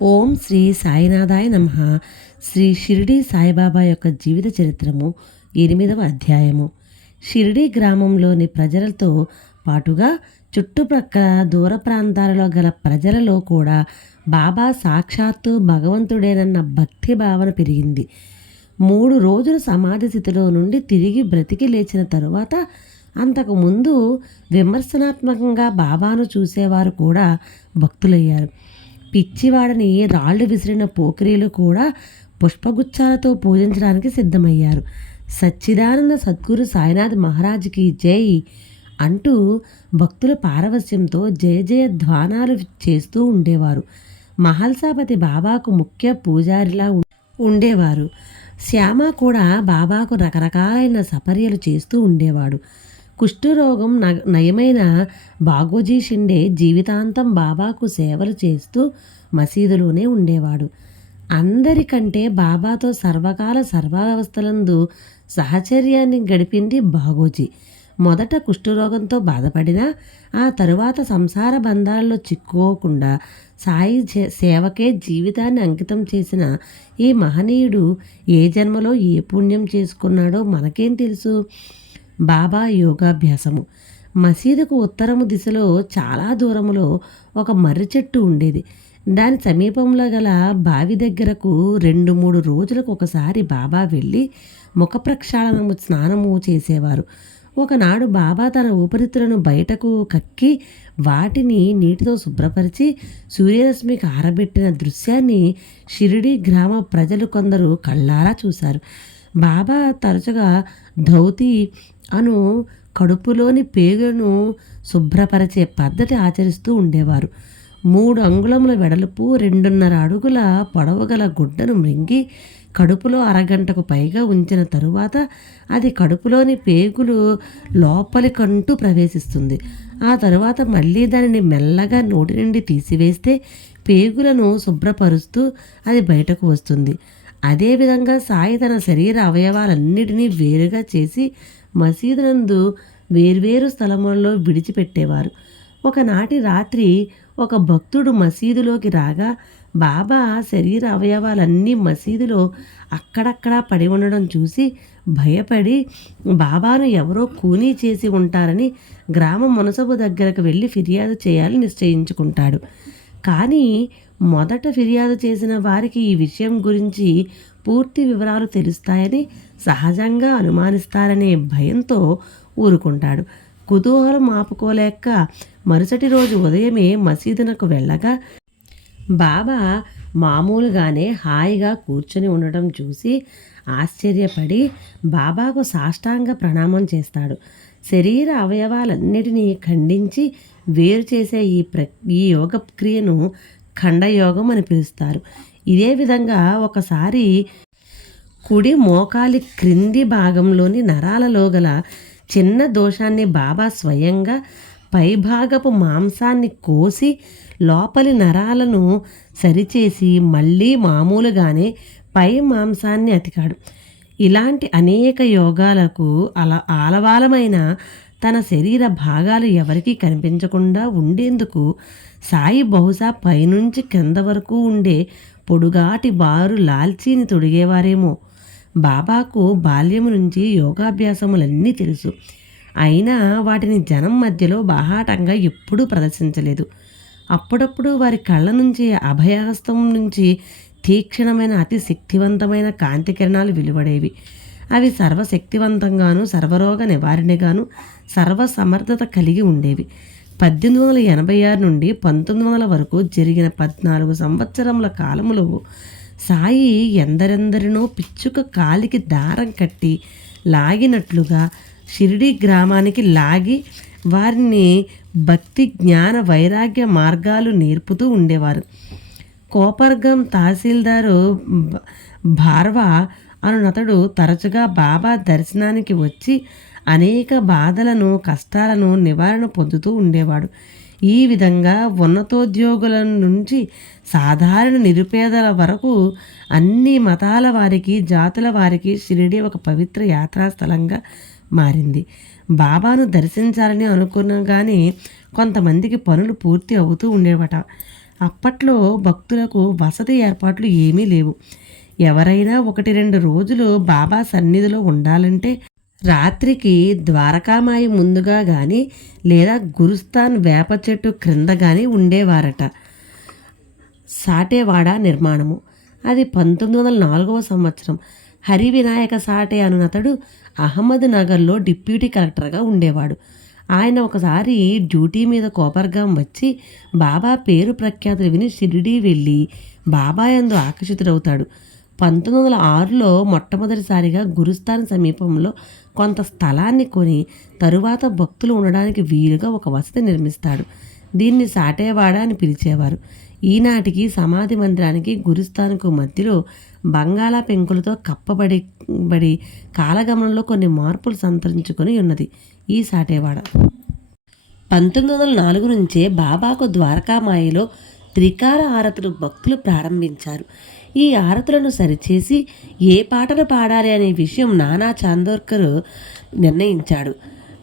ఓం శ్రీ సాయినాథాయ నమ. శ్రీ షిరిడి సాయిబాబా యొక్క జీవిత చరిత్రము ఎనిమిదవ అధ్యాయము. షిరిడి గ్రామంలోని ప్రజలతో పాటుగా చుట్టుప్రక్కల దూర ప్రాంతాలలో గల ప్రజలలో కూడా బాబా సాక్షాత్తు భగవంతుడేనన్న భక్తి భావన పెరిగింది. మూడు రోజుల సమాధి స్థితిలో నుండి తిరిగి బ్రతికి లేచిన తరువాత అంతకుముందు విమర్శనాత్మకంగా బాబాను చూసేవారు కూడా భక్తులయ్యారు. పిచ్చివాడని రాళ్ళు విసిరిన పోకిరీలు కూడా పుష్పగుచ్చాలతో పూజించడానికి సిద్ధమయ్యారు. సచ్చిదానంద సద్గురు సాయినాథ్ మహారాజ్కి జై అంటూ భక్తుల పారవస్యంతో జయ జయ ధ్వానాలు చేస్తూ ఉండేవారు. మహల్సాపతి బాబాకు ముఖ్య పూజారిలా ఉండేవారు. శ్యామ కూడా బాబాకు రకరకాలైన సపర్యలు చేస్తూ ఉండేవాడు. కుష్ఠరోగం న- నయమైన బాగోజీ షిండే జీవితాంతం బాబాకు సేవలు చేస్తూ మసీదులోనే ఉండేవాడు. అందరికంటే బాబాతో సర్వకాల సర్వావస్థలందు సహచర్యాన్ని గడిపింది బాగోజీ. మొదట కుష్ఠరోగంతో బాధపడినా ఆ తరువాత సంసార బంధాల్లో చిక్కుకోకుండా సాయి సేవకే జీవితాన్ని అంకితం చేసిన ఈ మహనీయుడు ఏ జన్మలో ఏ పుణ్యం చేసుకున్నాడో మనకేం తెలుసు? బాబా యోగాభ్యాసము. మసీదుకు ఉత్తరము దిశలో చాలా దూరములో ఒక మర్రి చెట్టు ఉండేది. దాని సమీపంలో గల బావి దగ్గరకు రెండు మూడు రోజులకు ఒకసారి బాబా వెళ్ళి ముఖ ప్రక్షాళనము స్నానము చేసేవారు. ఒకనాడు బాబా తన ఊపిరితులను బయటకు కక్కి వాటిని నీటితో శుభ్రపరిచి సూర్యరశ్మికి ఆరబెట్టిన దృశ్యాన్ని షిరిడి గ్రామ ప్రజలు కొందరు కళ్ళారా చూశారు. బాబా తరచుగా ధౌతి అను కడుపులోని పేగులను శుభ్రపరిచే పద్ధతి ఆచరిస్తూ ఉండేవారు. మూడు అంగుళముల వెడల్పు రెండున్నర అడుగుల పొడవు గల గుడ్డను మృంగి కడుపులో అరగంటకు పైగా ఉంచిన తరువాత అది కడుపులోని పేగులు లోపలికంటూ ప్రవేశిస్తుంది. ఆ తరువాత మళ్ళీ దానిని మెల్లగా నోటి నుండి తీసివేస్తే పేగులను శుభ్రపరుస్తూ అది బయటకు వస్తుంది. అదేవిధంగా సాయి తన శరీర అవయవాలన్నిటినీ వేరుగా చేసి మసీదు నందు వేర్వేరు స్థలములలో విడిచిపెట్టేవారు. ఒకనాటి రాత్రి ఒక భక్తుడు మసీదులోకి రాగా బాబా శరీర అవయవాలన్నీ మసీదులో అక్కడక్కడా పడి ఉండడం చూసి భయపడి బాబాను ఎవరో కూనీ చేసి ఉంటారని గ్రామ మునసబు దగ్గరకు వెళ్ళి ఫిర్యాదు చేయాలని నిశ్చయించుకుంటాడు. కానీ మొదట ఫిర్యాదు చేసిన వారికి ఈ విషయం గురించి పూర్తి వివరాలు తెలుస్తాయని సహజంగా అనుమానిస్తారనే భయంతో ఊరుకుంటాడు. కుతూహలం ఆపుకోలేక మరుసటి రోజు ఉదయమే మసీదునకు వెళ్ళగా బాబా మామూలుగానే హాయిగా కూర్చొని ఉండటం చూసి ఆశ్చర్యపడి బాబాకు సాష్టాంగ ప్రణామం చేస్తాడు. శరీర అవయవాలన్నిటినీ ఖండించి వేరు చేసే ఈ ప్ర ఈ యోగ క్రియను ఖండయోగం అని పిలుస్తారు. ఇదే విధంగా ఒకసారి కుడి మోకాలి క్రింది భాగంలోని నరాలలో గల చిన్న దోషాన్ని బాబా స్వయంగా పైభాగపు మాంసాన్ని కోసి లోపలి నరాలను సరిచేసి మళ్ళీ మామూలుగానే పై మాంసాన్ని అతికాడు. ఇలాంటి అనేక యోగాలకు అల ఆలవాలమైన తన శరీర భాగాలు ఎవరికీ కనిపించకుండా ఉండేందుకు సాయి బహుశా పైనుంచి కింద వరకు ఉండే పొడుగాటి బారు లాల్చీని తొడిగేవారేమో. బాబాకు బాల్యము నుంచి యోగాభ్యాసములన్నీ తెలుసు. అయినా వాటిని జనం మధ్యలో బాహాటంగా ఎప్పుడూ ప్రదర్శించలేదు. అప్పుడప్పుడు వారి కళ్ళ నుంచి అభయహస్తం నుంచి తీక్షణమైన అతి శక్తివంతమైన కాంతి కిరణాలు వెలువడేవి. అవి సర్వశక్తివంతంగాను సర్వరోగ నివారణగాను సర్వ సమర్థత కలిగి ఉండేవి. పద్దెనిమిది వందల ఎనభై ఆరు నుండి పంతొమ్మిది వందల వరకు జరిగిన పద్నాలుగు సంవత్సరముల కాలములో సాయి ఎందరెందరినో పిచ్చుక కాలికి దారం కట్టి లాగినట్లుగా షిరిడి గ్రామానికి లాగి వారిని భక్తి జ్ఞాన వైరాగ్య మార్గాలు నేర్పుతూ ఉండేవారు. కోపర్గం తహసీల్దారు భార్వ భార్వా అనునతడు తరచుగా బాబా దర్శనానికి వచ్చి అనేక బాధలను కష్టాలను నివారణ పొందుతూ ఉండేవాడు. ఈ విధంగా ఉన్నతోద్యోగుల నుంచి సాధారణ నిరుపేదల వరకు అన్ని మతాల వారికి జాతుల వారికి షిరిడి ఒక పవిత్ర యాత్రాస్థలంగా మారింది. బాబాను దర్శించాలని అనుకున్నా కానీ కొంతమందికి పనులు పూర్తి అవుతూ ఉండేవట. అప్పట్లో భక్తులకు వసతి ఏర్పాట్లు ఏమీ లేవు. ఎవరైనా ఒకటి రెండు రోజులు బాబా సన్నిధిలో ఉండాలంటే రాత్రికి ద్వారకామాయి ముందుగా కానీ లేదా గురుస్థాన్ వేప చెట్టు క్రింద కానీ ఉండేవారట. సాటేవాడ నిర్మాణము. అది పంతొమ్మిది వందల నాలుగవ సంవత్సరం. హరి వినాయక సాటే అనునతడు అహ్మద్ నగర్లో డిప్యూటీ కలెక్టర్గా ఉండేవాడు. ఆయన ఒకసారి డ్యూటీ మీద కోపర్గాం వచ్చి బాబా పేరు ప్రఖ్యాతులు విని షిరిడీ వెళ్ళి బాబా ఎందు ఆకర్షితుడవుతాడు. పంతొమ్మిది వందల ఆరులో మొట్టమొదటిసారిగా గురుస్థాన్ సమీపంలో కొంత స్థలాన్ని కొని తరువాత భక్తులు ఉండడానికి వీలుగా ఒక వసతి నిర్మిస్తాడు. దీన్ని సాటేవాడ అని పిలిచేవారు. ఈనాటికి సమాధి మందిరానికి గురుస్థాన్కు మధ్యలో బంగాళా పెంకులతో కప్పబడి బడి కాలగమనంలో కొన్ని మార్పులు సంతరించుకొని ఉన్నది ఈ సాటేవాడ. పంతొమ్మిది వందల నాలుగు నుంచే బాబాకు ద్వారకామాయిలో త్రికాల ఆరతులు భక్తులు ప్రారంభించారు. ఈ ఆరతులను సరిచేసి ఏ పాటను పాడాలి అనే విషయం నానా చాందోర్కర్ నిర్ణయించాడు.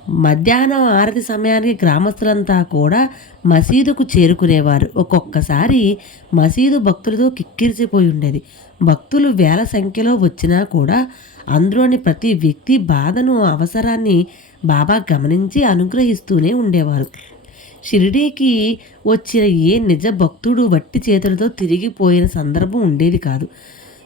మధ్యాహ్నం ఆరతి సమయానికి గ్రామస్తులంతా కూడా మసీదుకు చేరుకునేవారు. ఒక్కొక్కసారి మసీదు భక్తులతో కిక్కిరిసిపోయి ఉండేది. భక్తులు వేల సంఖ్యలో వచ్చినా కూడా అందులోని ప్రతి వ్యక్తి బాధను అవసరాన్ని బాబా గమనించి అనుగ్రహిస్తూనే ఉండేవారు. షిరిడీకి వచ్చిన ఏ నిజ భక్తుడు వట్టి చేతులతో తిరిగిపోయిన సందర్భం ఉండేది కాదు.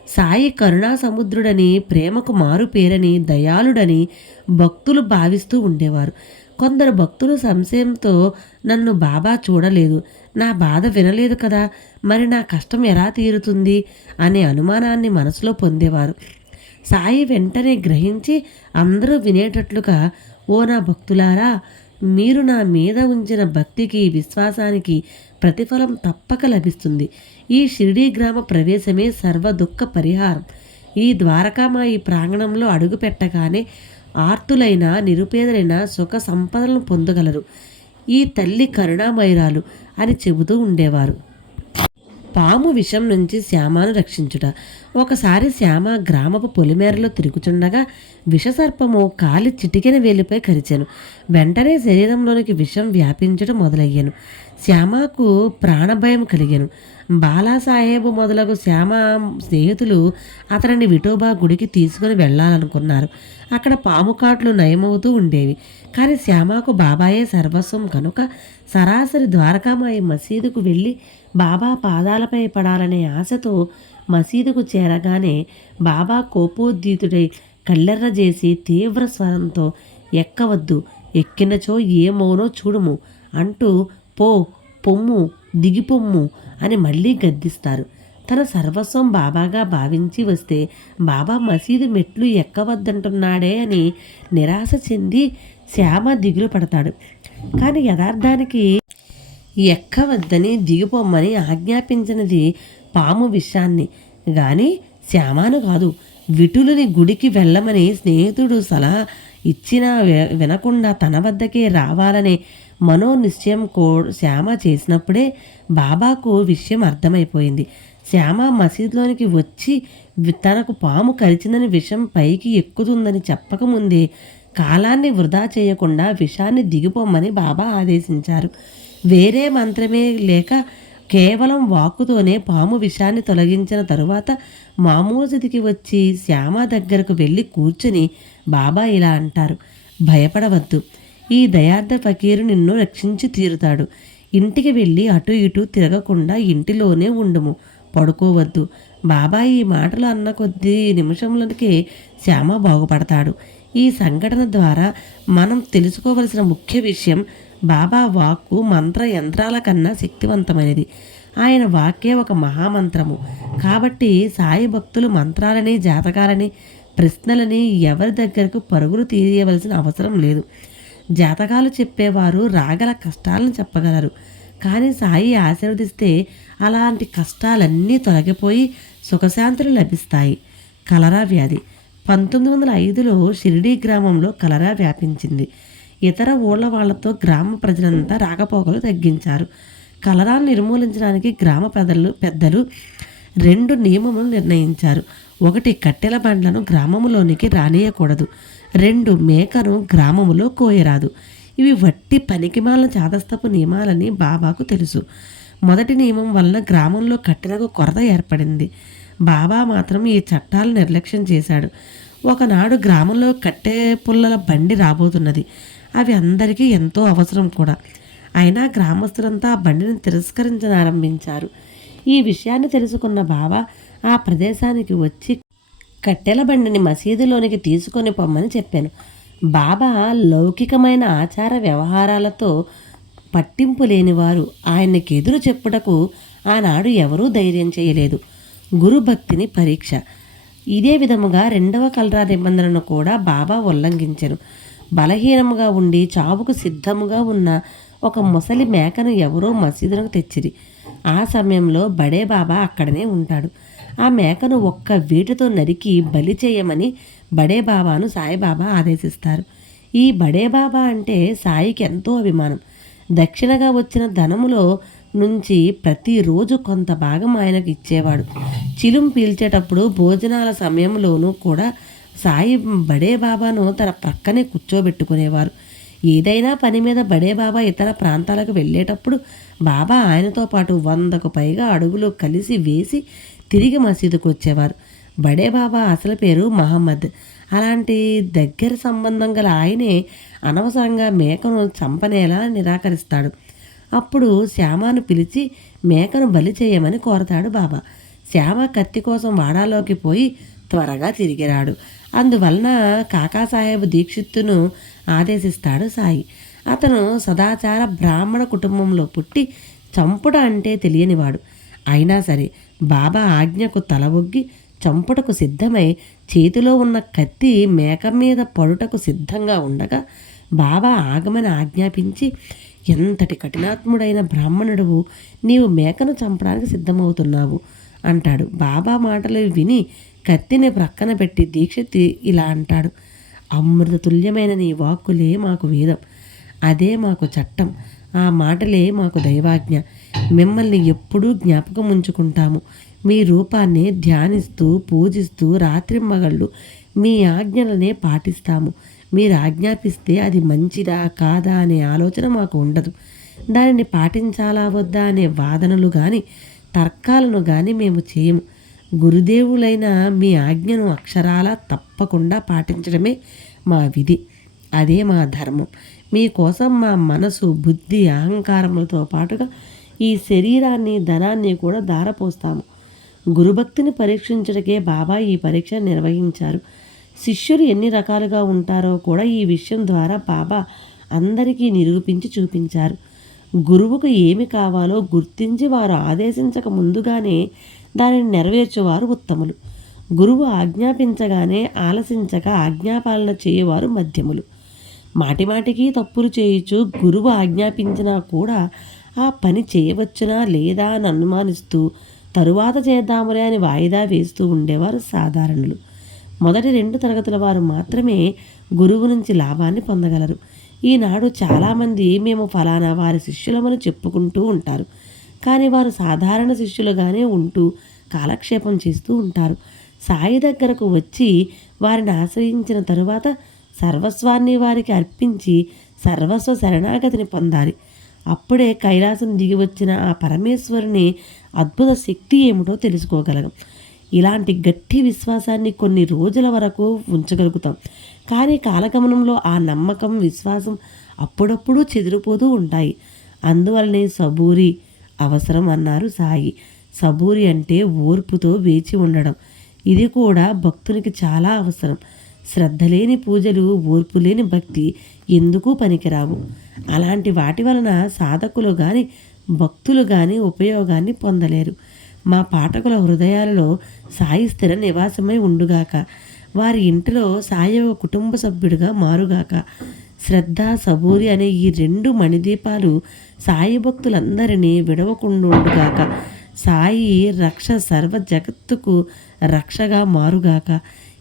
సాయి కరుణా సముద్రుడని ప్రేమకు మారు పేరని దయాళుడని భక్తులు భావిస్తూ ఉండేవారు. కొందరు భక్తులు సంశయంతో నన్ను బాబా చూడలేదు. నా బాధ వినలేదు కదా మరి నా కష్టం ఎలా తీరుతుంది అనే అనుమానాన్ని మనసులో పొందేవారు. సాయి వెంటనే గ్రహించి అందరూ వినేటట్లుగా ఓ నా భక్తులారా మీరు నా మీద ఉంచిన భక్తికి విశ్వాసానికి ప్రతిఫలం తప్పక లభిస్తుంది. ఈ షిరిడీ గ్రామ ప్రవేశమే సర్వ దుఃఖ పరిహారం. ఈ ద్వారకామాయి ప్రాంగణంలో అడుగు పెట్టగానే ఆర్తులైన నిరుపేదలైన సుఖ సంపదలను పొందగలరు. ఈ తల్లి కరుణామయురాలు అని చెబుతూ ఉండేవారు. పాము విషం నుంచి శ్యామను రక్షించుట. ఒకసారి శ్యామ గ్రామపు పొలిమేరలో తిరుగుచుండగా విషసర్పము కాలి చిటికెన వేలిపై కరిచాను. వెంటనే శరీరంలోనికి విషం వ్యాపించడం మొదలయ్యాను. శ్యామకు ప్రాణభయం కలిగాను. బాలాసాహేబు మొదలగు శ్యామ స్నేహితులు అతనిని విఠోబా గుడికి తీసుకుని వెళ్ళాలనుకున్నారు. అక్కడ పాము కాట్లు నయమవుతూ ఉండేవి. కానీ శ్యామకు బాబాయే సర్వస్వం కనుక సరాసరి ద్వారకామాయి మసీదుకు వెళ్ళి బాబా పాదాలపై పడాలనే ఆశతో మసీదుకు చేరగానే బాబా కోపోద్దీతుడై కళ్ళెర్ర చేసి తీవ్ర స్వరంతో ఎక్కవద్దు ఎక్కినచో ఏమోనో చూడుము అంటూ పో పొమ్ము దిగిపొమ్ము అని మళ్ళీ గద్దిస్తారు. తన సర్వస్వం బాబాగా భావించి వస్తే బాబా మసీదు మెట్లు ఎక్కవద్దంటున్నాడే అని నిరాశ చెంది శ్యామ దిగులు పడతాడు. కానీ యథార్థానికి ఎక్కవద్దని దిగిపోమ్మని ఆజ్ఞాపించినది పాము విషయాన్ని కానీ శ్యామాను కాదు విటులని గుడికి వెళ్ళమని స్నేహితుడు సలహా ఇచ్చినా వి- వినకుండా తన వద్దకే రావాలనే మనోనిశ్చయం కో శ్యామ చేసినప్పుడే బాబాకు విషయం అర్థమైపోయింది. శ్యామ మసీదులోనికి వచ్చి తనకు పాము కరిచిందని విషం పైకి ఎక్కుతుందని చెప్పకముందే కాలాన్ని వృధా చేయకుండా విషాన్ని దిగిపోమ్మని బాబా ఆదేశించారు. వేరే మంత్రమే లేక కేవలం వాక్కుతోనే పాము విషాన్ని తొలగించిన తరువాత మామూలు వచ్చి శ్యామ దగ్గరకు వెళ్ళి కూర్చుని బాబా ఇలా అంటారు. భయపడవద్దు. ఈ దయార్థ ఫకీరు నిన్ను రక్షించి తీరుతాడు. ఇంటికి వెళ్ళి అటు ఇటు తిరగకుండా ఇంటిలోనే ఉండుము. పడుకోవద్దు. బాబా ఈ మాటలు అన్న కొద్ది నిమిషంలోకే శ్యామ బాగుపడతాడు. ఈ సంఘటన ద్వారా మనం తెలుసుకోవలసిన ముఖ్య విషయం బాబా వాక్కు మంత్ర యంత్రాల కన్నా శక్తివంతమైనది. ఆయన వాక్యే ఒక మహామంత్రము. కాబట్టి సాయి భక్తులు మంత్రాలని జాతకాలని ప్రశ్నలని ఎవరి దగ్గరకు పరుగులు తీయవలసిన అవసరం లేదు. జాతకాలు చెప్పేవారు రాగల కష్టాలను చెప్పగలరు. కానీ సాయి ఆశీర్వదిస్తే అలాంటి కష్టాలన్నీ తొలగిపోయి సుఖశాంతులు లభిస్తాయి. కలరా వ్యాధి. పంతొమ్మిది వందల ఐదులో షిరిడీ గ్రామంలో కలరా వ్యాపించింది. ఇతర ఊళ్ళ వాళ్ళతో గ్రామ ప్రజలంతా రాకపోకలు తగ్గించారు. కలరాను నిర్మూలించడానికి గ్రామ పెద్దలు పెద్దలు రెండు నియమములు నిర్ణయించారు. ఒకటి కట్టెల బండ్లను గ్రామములోనికి రానియకూడదు. రెండు మేకను గ్రామములో కోయరాదు. ఇవి వట్టి పనికిమాల చాదస్తపు నియమాలని బాబాకు తెలుసు. మొదటి నియమం వలన గ్రామంలో కట్టెలకు కొరత ఏర్పడింది. బాబా మాత్రం ఈ చట్టాలు నిర్లక్ష్యం చేశాడు. ఒకనాడు గ్రామంలో కట్టె పుల్లల బండి రాబోతున్నది. అవి అందరికీ ఎంతో అవసరం కూడా. అయినా గ్రామస్తులంతా ఆ బండిని తిరస్కరించనారంభించారు. ఈ విషయాన్ని తెలుసుకున్న బాబా ఆ ప్రదేశానికి వచ్చి కట్టెల బండిని మసీదులోనికి తీసుకొని పొమ్మని చెప్పాను. బాబా లౌకికమైన ఆచార వ్యవహారాలతో పట్టింపు లేనివారు ఆయనకి ఎదురు చెప్పుటకు ఆనాడు ఎవరూ ధైర్యం చేయలేదు. గురుభక్తిని పరీక్ష. ఇదే విధముగా రెండవ కలరా నిబంధనను కూడా బాబా ఉల్లంఘించను. బలహీనముగా ఉండి చావుకు సిద్ధముగా ఉన్న ఒక ముసలి మేకను ఎవరో మసీదులకు తెచ్చిరి. ఆ సమయంలో బడే బాబా అక్కడనే ఉంటాడు. ఆ మేకను ఒక్క వీటితో నరికి బలి చేయమని బడే బాబాను సాయిబాబా ఆదేశిస్తారు. ఈ బడే బాబా అంటే సాయికి ఎంతో అభిమానం. దక్షిణగా వచ్చిన ధనములో నుంచి ప్రతిరోజు కొంత భాగం ఆయనకు ఇచ్చేవాడు. చిలుం పీల్చేటప్పుడు భోజనాల సమయంలోనూ కూడా సాయి బడే బాబాను తన ప్రక్కనే కూర్చోబెట్టుకునేవారు. ఏదైనా పని మీద బడే బాబా ఇతర ప్రాంతాలకు వెళ్ళేటప్పుడు బాబా ఆయనతో పాటు వందకు పైగా అడుగులు కలిసి వేసి తిరిగి మసీదుకు వచ్చేవారు. బడే బాబా అసలు పేరు మహమ్మద్. అలాంటి దగ్గర సంబంధం గల ఆయనే అనవసరంగా మేకను చంపనేలా నిరాకరిస్తాడు. అప్పుడు శ్యామను పిలిచి మేకను బలి చేయమని కోరతాడు బాబా. శ్యామ కత్తి కోసం వాడాలోకి పోయి త్వరగా తిరిగిరాడు అందువలన కాకాసాహెబ్ దీక్షిత్తును ఆదేశిస్తాడు సాయి. అతను సదాచార బ్రాహ్మణ కుటుంబంలో పుట్టి చంపుట అంటే తెలియనివాడు. అయినా సరే బాబా ఆజ్ఞకు తల ఒగ్గి చంపుటకు సిద్ధమై చేతిలో ఉన్న కత్తి మేక మీద పడుటకు సిద్ధంగా ఉండగా బాబా ఆగమని ఆజ్ఞాపించి ఎంతటి కఠినాత్ముడైన బ్రాహ్మణుడువు నీవు మేకను చంపడానికి సిద్ధమవుతున్నావు అంటాడు. బాబా మాటలు విని కత్తిని ప్రక్కన పెట్టి దీక్ష ఇలా అంటాడు. అమృత తుల్యమైన నీ వాక్కులే మాకు వేదం అదే మాకు చట్టం ఆ మాటలే మాకు దైవాజ్ఞ మిమ్మల్ని ఎప్పుడూ జ్ఞాపకం ఉంచుకుంటాము. మీ రూపాన్ని ధ్యానిస్తూ పూజిస్తూ రాత్రింమగళ్ళు మీ ఆజ్ఞలనే పాటిస్తాము. మీరు ఆజ్ఞాపిస్తే అది మంచిదా కాదా అనే ఆలోచన మాకు ఉండదు. దానిని పాటించాలా వద్దా అనే వాదనలు కానీ తర్కాలను కానీ మేము చేయము. గురుదేవులైన మీ ఆజ్ఞను అక్షరాలా తప్పకుండా పాటించడమే మా విధి. అదే మా ధర్మం. మీకోసం మా మనసు బుద్ధి అహంకారములతో పాటుగా ఈ శరీరాన్ని ధనాన్ని కూడా దారపోస్తాము గురుభక్తిని పరీక్షించడకే బాబా ఈ పరీక్ష నిర్వహించారు. శిష్యులు ఎన్ని రకాలుగా ఉంటారో కూడా ఈ విషయం ద్వారా బాబా అందరికీ నిరూపించి చూపించారు. గురువుకు ఏమి కావాలో గుర్తించి వారు ఆదేశించక ముందుగానే దానిని నెరవేర్చేవారు ఉత్తములు. గురువు ఆజ్ఞాపించగానే ఆలసించక ఆజ్ఞాపాలన చేయవారు మధ్యములు. మాటిమాటికి తప్పులు చేయొచ్చు గురువు ఆజ్ఞాపించినా కూడా ఆ పని చేయవచ్చునా లేదా అని అనుమానిస్తూ తరువాత చేద్దాములే అని వాయిదా వేస్తూ ఉండేవారు సాధారణులు. మొదటి రెండు తరగతుల వారు మాత్రమే గురువు నుంచి లాభాన్ని పొందగలరు. ఈనాడు చాలామంది మేము ఫలానా వారి శిష్యులమని చెప్పుకుంటూ ఉంటారు. కానీ వారు సాధారణ శిష్యులుగానే ఉంటూ కాలక్షేపం చేస్తూ ఉంటారు. సాయి దగ్గరకు వచ్చి వారిని ఆశ్రయించిన తరువాత సర్వస్వాన్ని వారికి అర్పించి సర్వస్వ శరణాగతిని పొందాలి. అప్పుడే కైలాసం దిగి వచ్చిన ఆ పరమేశ్వరుని అద్భుత శక్తి ఏమిటో తెలుసుకోగలం. ఇలాంటి గట్టి విశ్వాసాన్ని కొన్ని రోజుల వరకు ఉంచగలుగుతాం. కానీ కాలగమనంలో ఆ నమ్మకం విశ్వాసం అప్పుడప్పుడు చెదిరిపోతూ ఉంటాయి. అందువల్లనే సబూరి అవసరం అన్నారు సాయి. సబూరి అంటే ఓర్పుతో వేచి ఉండడం. ఇది కూడా భక్తునికి చాలా అవసరం. శ్రద్ధ లేని పూజలు ఓర్పు లేని భక్తి ఎందుకు పనికిరావు? అలాంటి వాటి వలన సాధకులు కానీ భక్తులు కానీ ఉపయోగాన్ని పొందలేరు. మా పాఠకుల హృదయాలలో సాయి స్థిర నివాసమై ఉండుగాక వారి ఇంటిలో సాయి ఒక కుటుంబ సభ్యుడిగా మారుగాక శ్రద్ధ సబూరి అనే ఈ రెండు మణిదీపాలు సాయి భక్తులందరినీ విడవకుండుగాక సాయి రక్ష సర్వ జగత్తుకు రక్షగా మారుగాక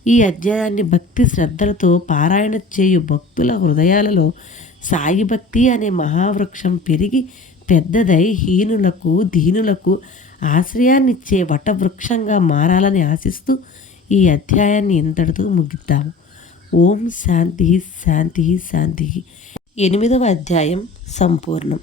ఈ అధ్యాయాన్ని భక్తి శ్రద్ధలతో పారాయణ చేయు భక్తుల హృదయాలలో సాయి భక్తి అనే మహావృక్షం పెరిగి పెద్దదై హీనులకు దీనులకు ఆశ్రయాన్నిచ్చే వటవృక్షంగా మారాలని ఆశిస్తూ ఈ అధ్యాయాన్ని ఇంతటితో ముగిద్దాము. ఓం శాంతి శాంతి శాంతి. ఎనిమిదవ అధ్యాయం సంపూర్ణం.